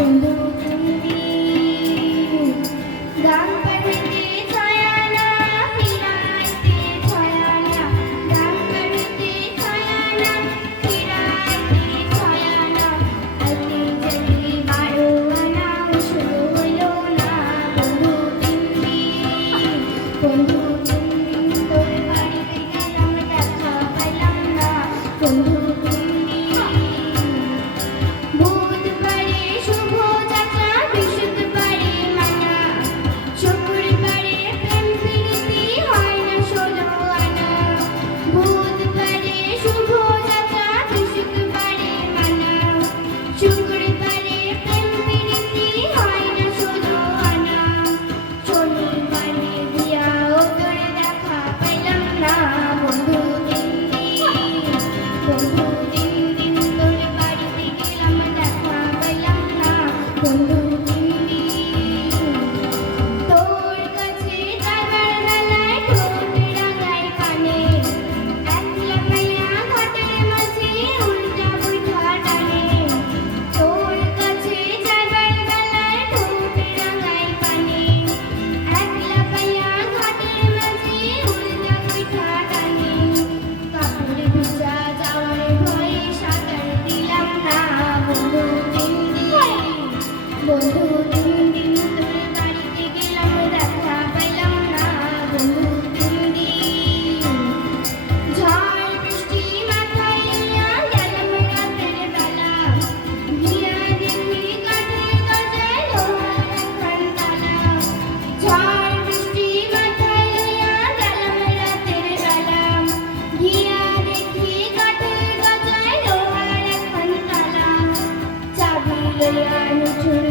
বন্ধু তুমি গান পাড়িতে ছয়ানা ফিরাইতে ছয়ানা গান পাড়িতে ছয়ানা ফিরাইতে ছয়ানা আলতে চলি বারো আনা শুরু হলো না বন্ধু তুমি বন্ধু তুমি তোর বাড়িতে গেলাম দেখা পেলাম না বন্ধু বুধবারে শুভ যাত্রা বৃহস্পতিবারে মানা শুক্রবারে প্রেম প্রীতি হয় না ষোলো আনা বুধবারে শুভ যাত্রা বৃহস্পতিবারে মানা শুক্রবারে প্রেম প্রীতি হয় না ষোলো আনা শনিবারে বিয়াও তোর দেখা পেলাম না বন্ধু বন্ধু তোর বাড়িতে গেলাম দেখা পেলাম না বন্ধু তোর কাছে যাবার বেলায় ঠোঁট রাঙায় কানে একলা পাইয়া ঘাটের মাঝে উল্টা বৈঠা টানে তোর কাছে যাবার বেলায় ঠোঁট রাঙায় কানে একলা পাইয়া ঘাটের মাঝে উল্টা বৈঠা টানে কাপড় ভিজা যাওয়ার ভয়ে সাঁতার দিলাম না বন্ধু বন্ধু তোর বাড়িতে গেলাম দেখা পেলাম না বন্ধু ঝড় বৃষ্টি মাথায় নিয়া গেলাম রাতের বেলা গিয়া দেখি কাঠের দরজায় লোহার একখান তালা ঝড় বৃষ্টি মাথায় নিয়া গেলাম রাতের বেলা গিয়া দেখি কাঠের দরজায় লোহার একখান তালা চাবি লইয়া নিঠুর